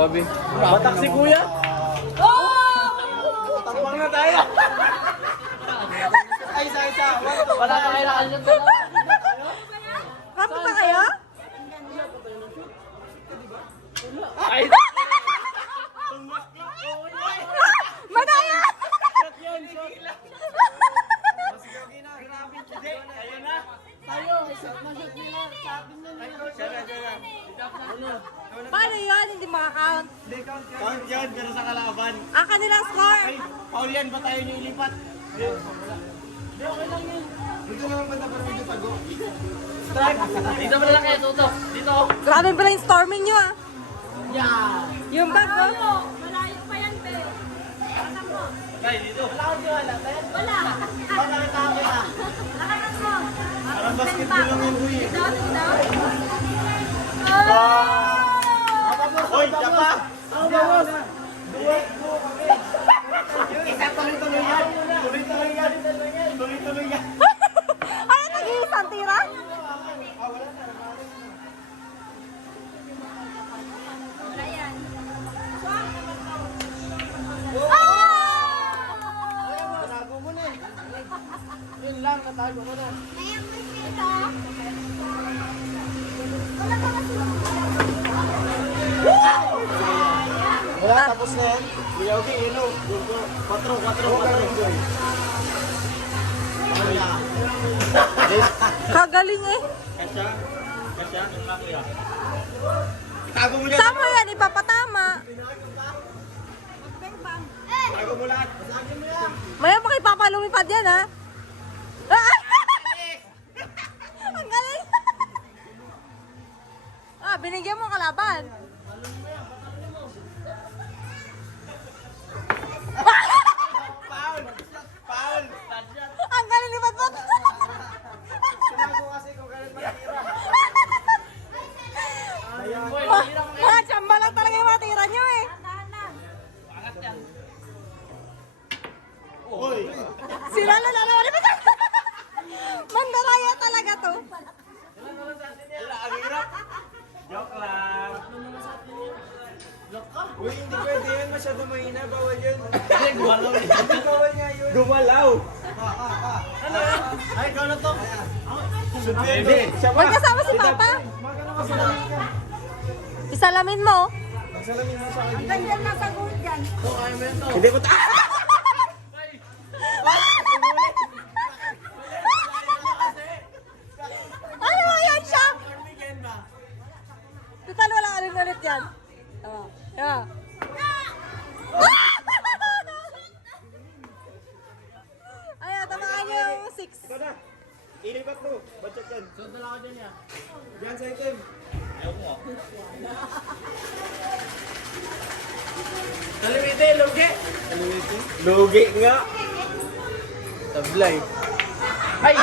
Grabe. Batak si kuya. Tambang na tayo. Ay, isa. Wala tayo na kanina dalawa. Happy ba kayo? Ay, Madaya! Paano yun? Hindi makakount. Count yan, pero sa kalaban. Ang kanilang score. Ay, Paul yan, ba tayo nilipat? Dito naman ba na parang medyo tago? dito mo na lang kayo, tutok. Dito. Grabe pala yung storming nyo ah. Yeah. Yung bag oh. Malayo pa yan, be. Lakasan mo. Guys, dito. Wala. Bakit ako na? Lakasan mo. Parang basketball lang yung buwi. Dito. Hoy, tapa! Isa tuloy-tuloy yan. Tuloy-tuloy yan. Tuloy-tuloy yan. Ano nag-iisang tira? Wala yan. Tago mo na eh. Yun lang, natago mo na. Wala, tapos na yan. Liyaw-gi, ino. 4. Kagaling eh. Kasya? Itago mo yan. Saan mo yan? Ipapatama. Itago mo lahat. Maya pa kay Papa lumipad yan ha. Ay! Ang galing. Binigyan mo kalaban. Paul! Ang galing lipat mo. Sinago kasi kung ganun matira. Mga tsamba lang talaga yung mga tira nyo eh. Uy! Sila na lipat. Mandaraya talaga to. Wala, ang hirap. Joke lang. Uy, hindi pwede yun. Masyado mahina. Bawal yun. Gumalaw eh. Bawal nga yun. Gumalaw. Ano yan? Ay, ikaw na to. Hindi. Huwag kasama si Papa. Magano ka salamin ka? Isalamin mo. Magsalamin mo sa akin. Ganyan na sa good yan. Hindi ko ta... Ano mo yan siya? Total wala ulit yan. Yeah. Ayan, tamaan yung 6. Ito na. Ilipat mo. Budget yan. Sunod na lang ako dyan ya. Yan sa item. Ayaw mo. Kalimite, lugi. Kalimite? Lugi nga. Tablay. Ay!